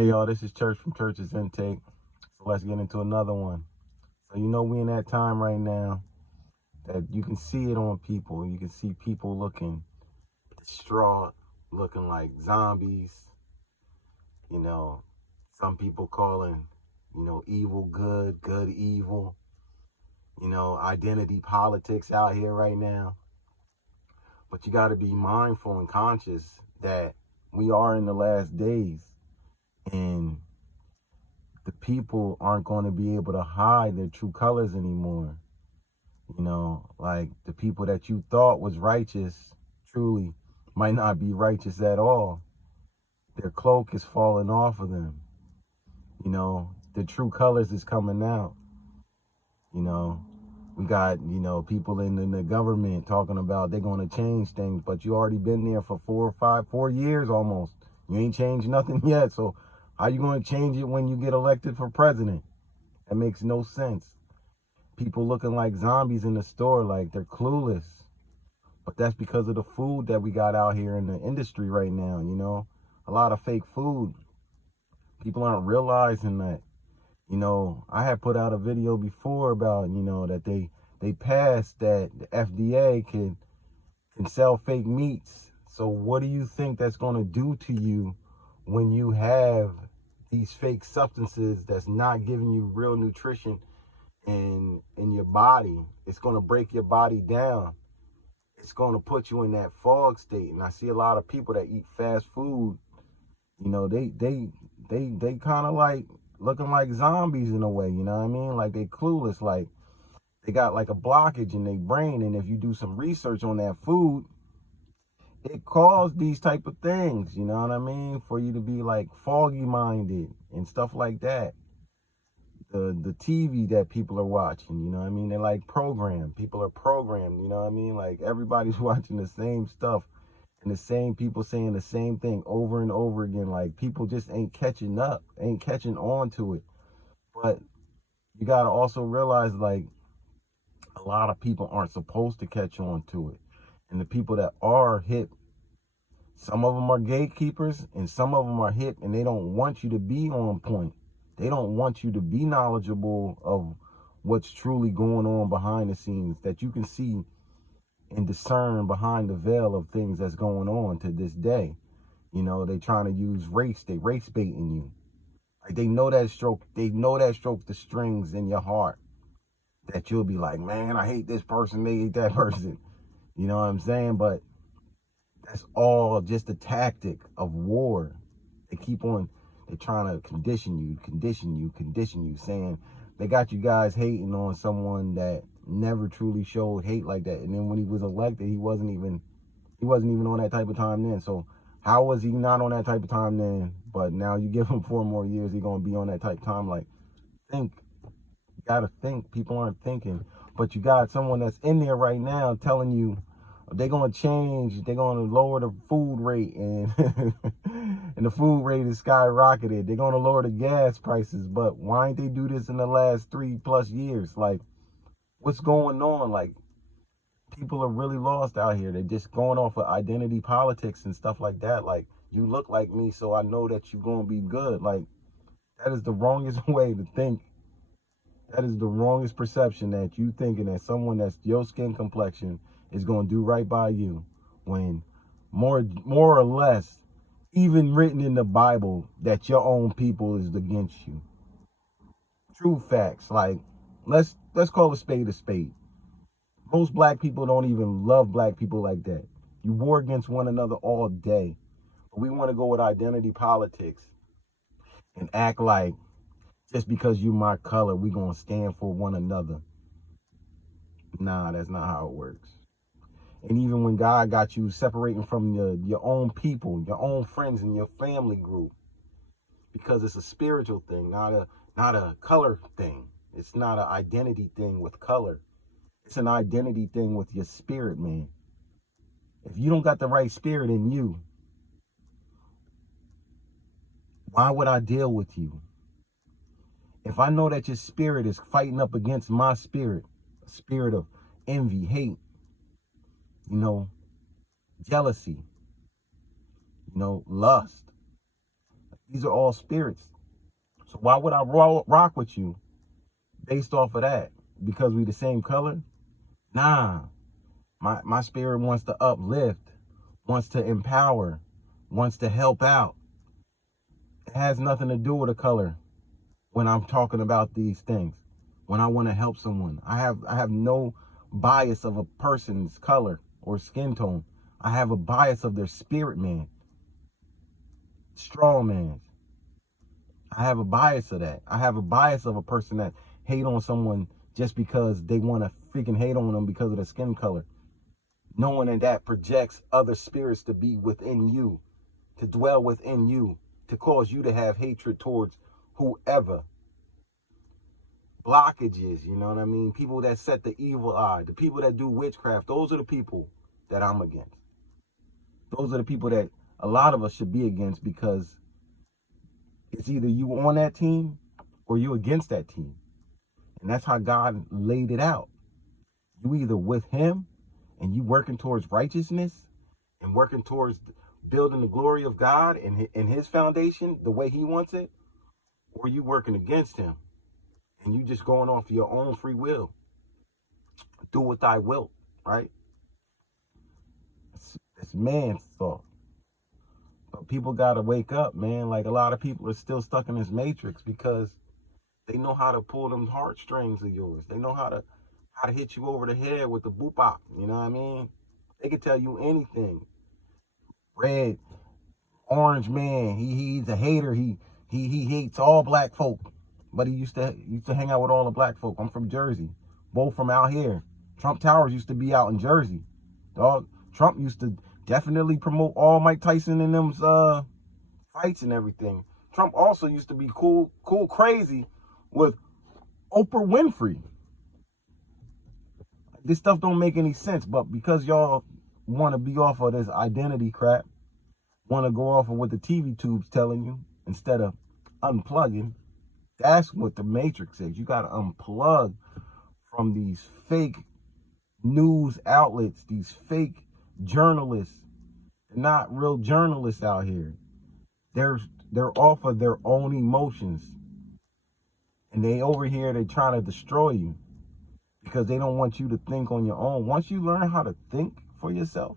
Hey y'all, this is Church from Church's Intake. So let's get into another one. So we in that time right now that you can see it on people. You can see people looking distraught, looking like zombies. You know, some people calling, evil good, good evil. Identity politics out here right now. But you got to be mindful and conscious that we are in the last days, and the people aren't going to be able to hide their true colors anymore. Like the people that you thought was righteous truly might not be righteous at all. Their cloak is falling off of them. The true colors is coming out. You know, we got, people in the government talking about they're going to change things, but you already been there for 4 years almost. You ain't changed nothing yet. So how you going to change it when you get elected for president? That makes no sense. People looking like zombies in the store, like they're clueless. But that's because of the food that we got out here in the industry right now. A lot of fake food. People aren't realizing that. I had put out a video before about, that they passed that the FDA can sell fake meats. So what do you think that's going to do to you when you have these fake substances that's not giving you real nutrition in your body? It's going to break your body down. It's going to put you in that fog state. And I see a lot of people that eat fast food, they kind of like looking like zombies in a way, you know what I mean? Like they clueless, like they got like a blockage in their brain. And if you do some research on that food, it caused these type of things, you know what I mean? For you to be like foggy minded and stuff like that. The TV that people are watching, you know what I mean? They're like programmed. People are programmed, you know what I mean? Like everybody's watching the same stuff and the same people saying the same thing over and over again. Like people just ain't catching up, ain't catching on to it. But you got to also realize like a lot of people aren't supposed to catch on to it. And the people that are hip, some of them are gatekeepers and some of them are hip, and they don't want you to be on point. They don't want you to be knowledgeable of what's truly going on behind the scenes, that you can see and discern behind the veil of things that's going on to this day. They trying to use race, they race baiting you. Like they know that stroke the strings in your heart, that you'll be like, man, I hate this person, they hate that person. You know what I'm saying? But that's all just a tactic of war. They're trying to condition you, saying they got you guys hating on someone that never truly showed hate like that. And then when he was elected, he wasn't even on that type of time then. So how was he not on that type of time then? But now you give him 4 more years, he's gonna be on that type of time. Like, think. You gotta think. People aren't thinking. But you got someone that's in there right now telling you they're gonna change, they're gonna lower the food rate, and and the food rate is skyrocketed. They're gonna lower the gas prices, but why ain't they do this in the last 3+ years? Like, what's going on? Like, people are really lost out here. They're just going off of identity politics and stuff like that. Like, you look like me, so I know that you're gonna be good. Like, that is the wrongest way to think. That is the wrongest perception, that you thinking that someone that's your skin complexion is going to do right by you, when more or less, even written in the Bible, that your own people is against you. True facts. Like, let's call a spade a spade. Most black people don't even love black people like that. You war against one another all day. But we want to go with identity politics and act like just because you my color, we gonna stand for one another. Nah, that's not how it works. And even when God got you separating from your own people, your own friends and your family group, because it's a spiritual thing, not a color thing. It's not an identity thing with color. It's an identity thing with your spirit, man. If you don't got the right spirit in you, why would I deal with you? If I know that your spirit is fighting up against my spirit, a spirit of envy, hate, jealousy, lust, These are all spirits. So why would I rock with you based off of that? Because we the same color? Nah. My spirit wants to uplift, wants to empower, wants to help out. It has nothing to do with a color when I'm talking about these things. When I want to help someone, I have no bias of a person's color or skin tone. I have a bias of their spirit, man. Strong man. I have a bias of that. I have a bias of a person that hate on someone just because they want to freaking hate on them because of their skin color. Knowing that that projects other spirits to be within you, to dwell within you, to cause you to have hatred towards whoever. Blockages, you know what I mean? People that set the evil eye, the people that do witchcraft, those are the people that I'm against. Those are the people that a lot of us should be against, because it's either you on that team or you against that team. And that's how God laid it out. You either with him and you working towards righteousness and working towards building the glory of God and his foundation the way he wants it, or you working against him and you just going off your own free will. Do what thy will, right? It's man's thought. But people got to wake up, man. Like, a lot of people are still stuck in this matrix because they know how to pull them heartstrings of yours. They know how to hit you over the head with the boop-bop. You know what I mean? They can tell you anything. Red, orange man, he's a hater. He hates all black folk. But he used to hang out with all the black folk. I'm from Jersey. Both from out here. Trump Towers used to be out in Jersey. Dog. Trump used to definitely promote all Mike Tyson and them's fights and everything. Trump also used to be cool crazy with Oprah Winfrey. This stuff don't make any sense, but because y'all want to be off of this identity crap, want to go off of what the TV tube's telling you instead of unplugging, that's what the Matrix is. You got to unplug from these fake news outlets, these fake journalists. They're not real journalists out here. They're off of their own emotions. And they over here, they're trying to destroy you because they don't want you to think on your own. Once you learn how to think for yourself,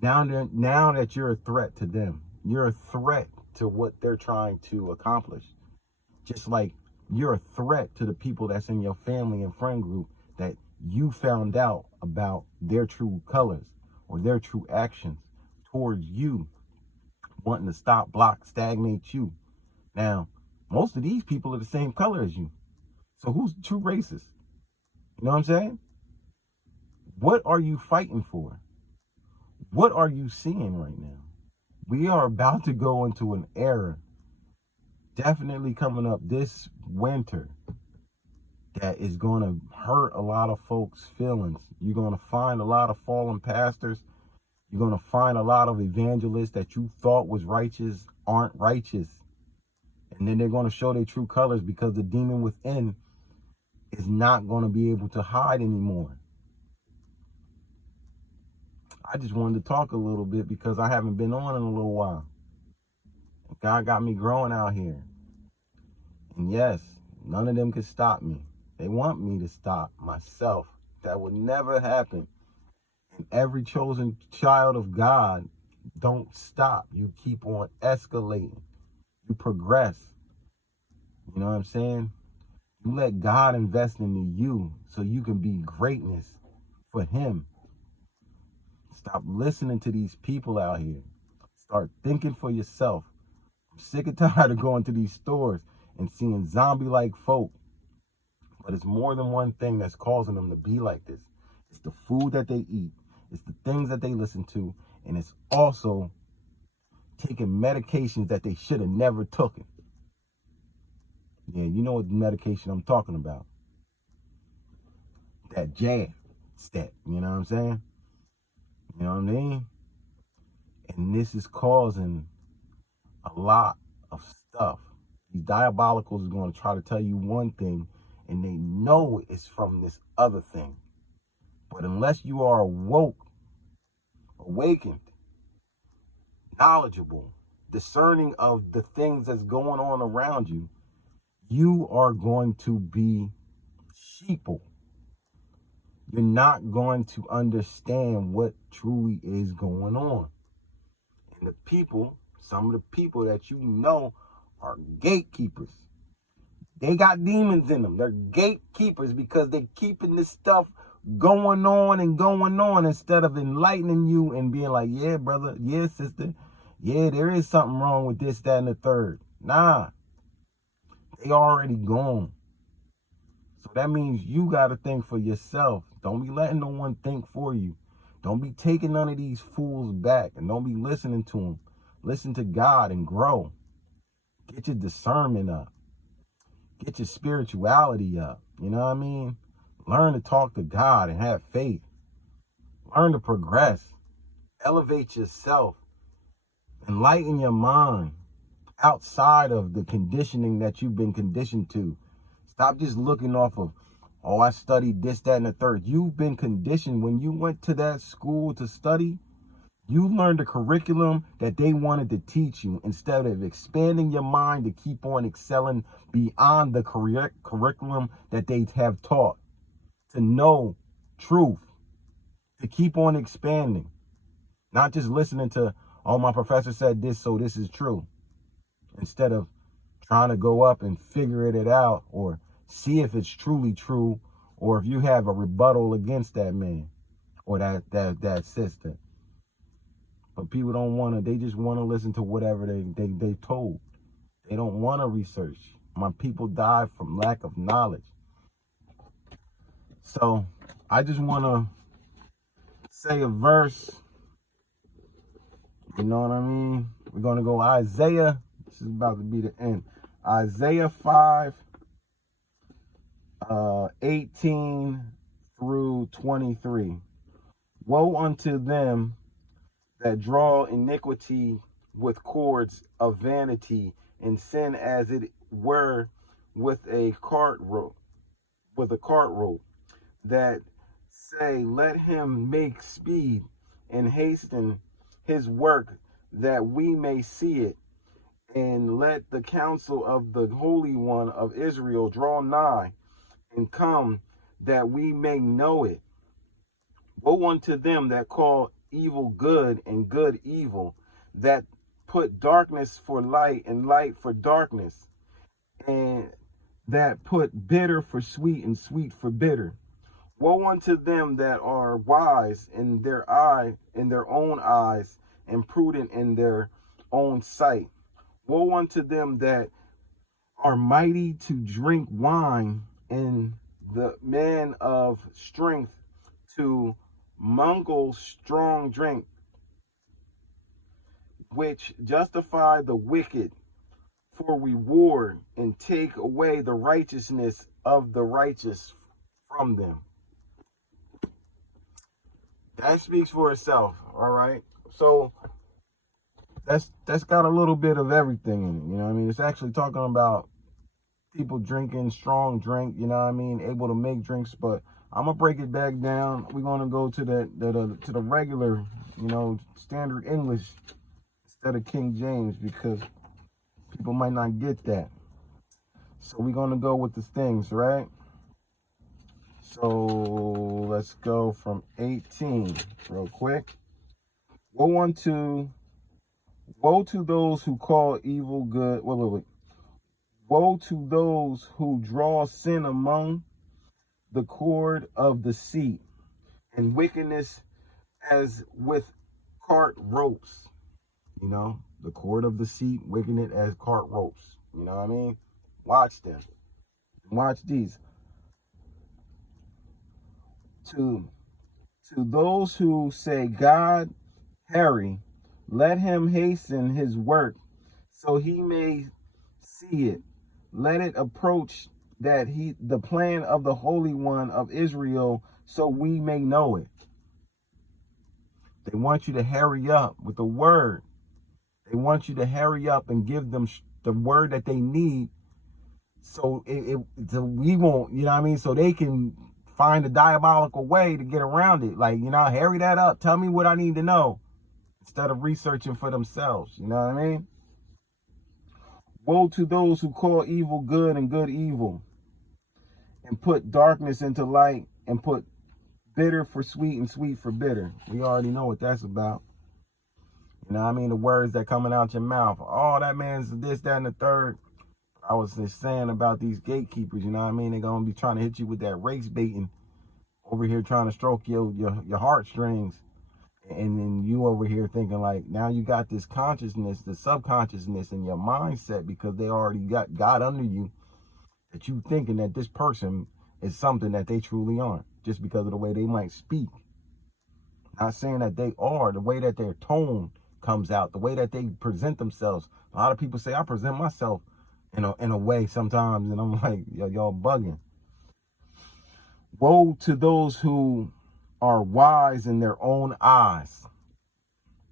now that you're a threat to them, you're a threat to what they're trying to accomplish. Just like you're a threat to the people that's in your family and friend group that you found out about their true colors or their true actions towards you, wanting to stop, block, stagnate you. Now, most of these people are the same color as you. So who's the true racist? You know what I'm saying? What are you fighting for? What are you seeing right now? We are about to go into an era, definitely coming up this winter, that is going to hurt a lot of folks' feelings. You're going to find a lot of fallen pastors. You're going to find a lot of evangelists that you thought was righteous aren't righteous. And then they're going to show their true colors because the demon within is not going to be able to hide anymore. I just wanted to talk a little bit because I haven't been on in a little while. God got me growing out here. And yes, none of them can stop me. They want me to stop myself. That would never happen. And every chosen child of God, don't stop. You keep on escalating. You progress. You know what I'm saying? You let God invest into you so you can be greatness for him. Stop listening to these people out here. Start thinking for yourself. I'm sick and tired of going to these stores and seeing zombie-like folk. But it's more than one thing that's causing them to be like this. It's the food that they eat. It's the things that they listen to. And it's also taking medications that they should have never taken. Yeah, you know what medication I'm talking about. That jab step, you know what I'm saying? You know what I mean? And this is causing a lot of stuff. These diabolicals are going to try to tell you one thing, and they know it's from this other thing. But unless you are awakened, knowledgeable, discerning of the things that's going on around you, you are going to be sheeple. You're not going to understand what truly is going on. And the people, some of the people that you know are gatekeepers. They got demons in them. They're gatekeepers because they're keeping this stuff going on and going on instead of enlightening you and being like, yeah, brother, yeah, sister, yeah, there is something wrong with this, that, and the third. Nah, they already gone. So that means you got to think for yourself. Don't be letting no one think for you. Don't be taking none of these fools back, and don't be listening to them. Listen to God and grow. Get your discernment up. Get your spirituality up. You know what I mean? Learn to talk to God and have faith. Learn to progress. Elevate yourself. Enlighten your mind outside of the conditioning that you've been conditioned to. Stop just looking off of, oh, I studied this, that, and the third. You've been conditioned. When you went to that school to study, you learned the curriculum that they wanted to teach you instead of expanding your mind to keep on excelling beyond the curriculum that they have taught. To know truth, to keep on expanding. Not just listening to, oh, my professor said this, so this is true. Instead of trying to go up and figure it out or see if it's truly true or if you have a rebuttal against that man or that sister. But people don't want to, they just want to listen to whatever they told. They don't want to research. My people die from lack of knowledge. So I just want to say a verse. You know what I mean? We're going to go Isaiah. This is about to be the end. Isaiah 5, 18 through 23. Woe unto them that draw iniquity with cords of vanity and sin as it were with a cart rope, that say, let him make speed and hasten his work that we may see it. And let the counsel of the Holy One of Israel draw nigh and come that we may know it. Woe unto them that call evil good and good evil, that put darkness for light and light for darkness, and that put bitter for sweet and sweet for bitter. Woe unto them that are wise in their own eyes, and prudent in their own sight. Woe unto them that are mighty to drink wine, and the men of strength to mingle strong drink, which justify the wicked for reward, and take away the righteousness of the righteous from them. That speaks for itself, all right? So that's got a little bit of everything in it, you know what I mean? It's actually talking about people drinking strong drink, you know what I mean, able to make drinks, but I'm gonna break it back down. We're gonna go to the regular, you know, standard English instead of King James, because people might not get that. So we're gonna go with the things, right? So let's go from 18 real quick. Woe to those who call evil good. Wait. Woe to those who draw sin among the cord of the seat, and wickedness as with cart ropes. You know, the cord of the seat, wickedness as cart ropes. You know what I mean? Watch them. Watch these. To those who say, God, hurry, let him hasten his work, so he may see it. Let it approach the plan of the Holy One of Israel, so we may know it. They want you to hurry up with the word. They want you to hurry up and give them the word that they need, so we won't, you know what I mean, so they can find a diabolical way to get around it. Like, you know, hurry that up. Tell me what I need to know. instead of researching for themselves. You know what I mean? Woe to those who call evil good and good evil, and put darkness into light, and put bitter for sweet and sweet for bitter. We already know what that's about. You know what I mean? The words that coming out your mouth. Oh, that man's this, that, and the third. I was just saying about these gatekeepers, you know what I mean? They're going to be trying to hit you with that race baiting over here, trying to stroke your heartstrings. And then you over here thinking like, now you got this consciousness, the subconsciousness in your mindset, because they already got under you, that you thinking that this person is something that they truly aren't, just because of the way they might speak. Not saying that they are, the way that their tone comes out, the way that they present themselves. A lot of people say, I present myself in a way sometimes, and I'm like, y'all bugging. Woe to those who are wise in their own eyes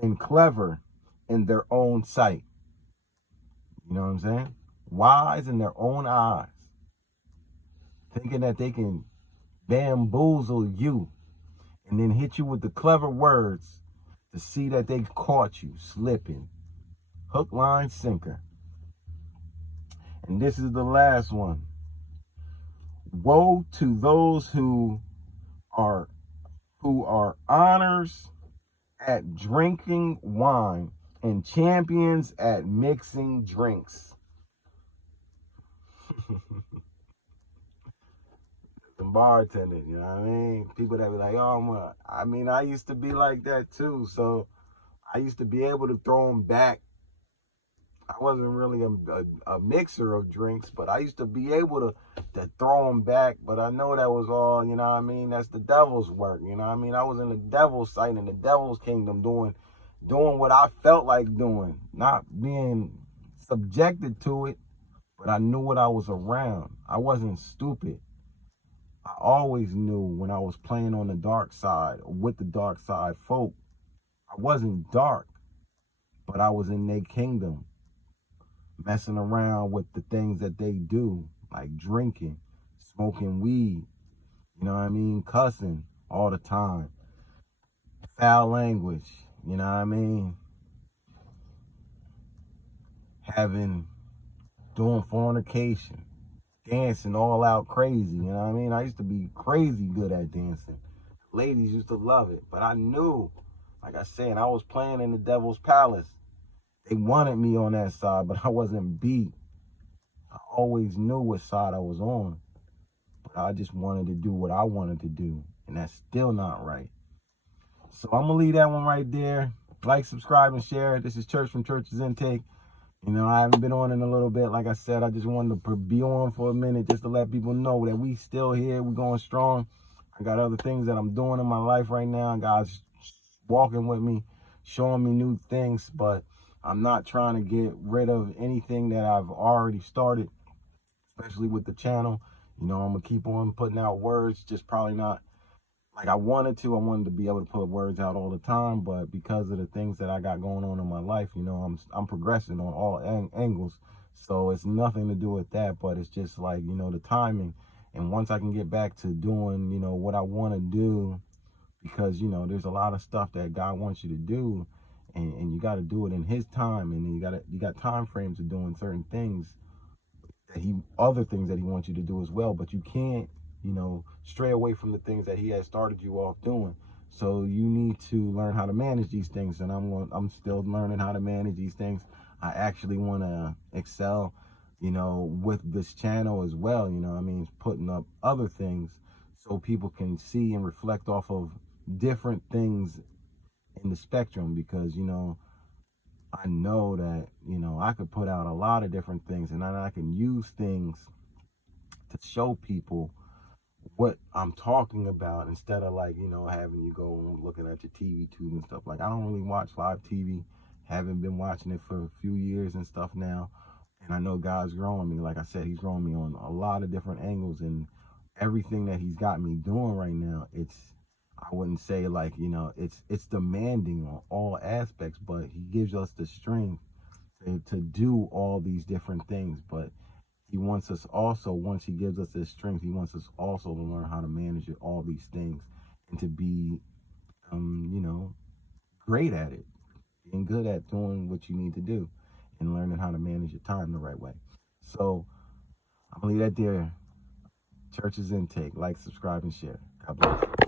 and clever in their own sight. You know what I'm saying? Wise in their own eyes, thinking that they can bamboozle you and then hit you with the clever words to see that they caught you slipping. Hook, line, sinker. And this is the last one. Woe to those who are honors at drinking wine and champions at mixing drinks. Some bartenders, you know what I mean? People that be like, oh, I used to be like that too. So I used to be able to throw them back. I wasn't really a mixer of drinks, but I used to be able to throw them back. But I know that was all, you know what I mean? That's the devil's work, you know what I mean? I was in the devil's sight, in the devil's kingdom, doing what I felt like doing, not being subjected to it, but I knew what I was around. I wasn't stupid. I always knew when I was playing on the dark side or with the dark side folk. I wasn't dark, but I was in their kingdom, messing around with the things that they do, like drinking, smoking weed, you know what I mean, cussing all the time, foul language, you know what I mean, doing fornication, dancing all out crazy, you know what I mean? I used to be crazy good at dancing. Ladies used to love it, but I knew, like I said, I was playing in the devil's palace. They wanted me on that side, but I wasn't beat. I always knew what side I was on, but I just wanted to do what I wanted to do, and that's still not right. So I'm going to leave that one right there. Like, subscribe, and share. This is Church from Church's Intake. You know, I haven't been on in a little bit. Like I said, I just wanted to be on for a minute just to let people know that we still here. We're going strong. I got other things that I'm doing in my life right now. God's walking with me, showing me new things, but I'm not trying to get rid of anything that I've already started, especially with the channel. You know, I'm going to keep on putting out words, just probably not like I wanted to. I wanted to be able to put words out all the time, but because of the things that I got going on in my life, you know, I'm progressing on all angles. So it's nothing to do with that, but it's just like, you know, the timing. And once I can get back to doing, you know, what I want to do, because, you know, there's a lot of stuff that God wants you to do, and you got to do it in his time, and then you got time frames of doing certain things that other things that he wants you to do as well, but you can't, you know, stray away from the things that he has started you off doing. So you need to learn how to manage these things, and I'm still learning how to manage these things. I actually want to excel, you know, with this channel as well. You know, I mean, putting up other things so people can see and reflect off of different things in the spectrum, because, you know, I know that, you know, I could put out a lot of different things, and then I can use things to show people what I'm talking about, instead of, like, you know, having you go looking at your TV tube and stuff. Like, I don't really watch live TV. Haven't been watching it for a few years and stuff now. And I know God's growing me. Like I said, he's growing me on a lot of different angles, and everything that he's got me doing right now, I wouldn't say, like, you know, it's demanding on all aspects, but he gives us the strength to do all these different things. But he wants us also, once he gives us this strength, he wants us also to learn how to manage all these things, and to be, you know, great at it. being good at doing what you need to do and learning how to manage your time the right way. So I'm going to leave that there. Church's Intake. Like, subscribe, and share. God bless.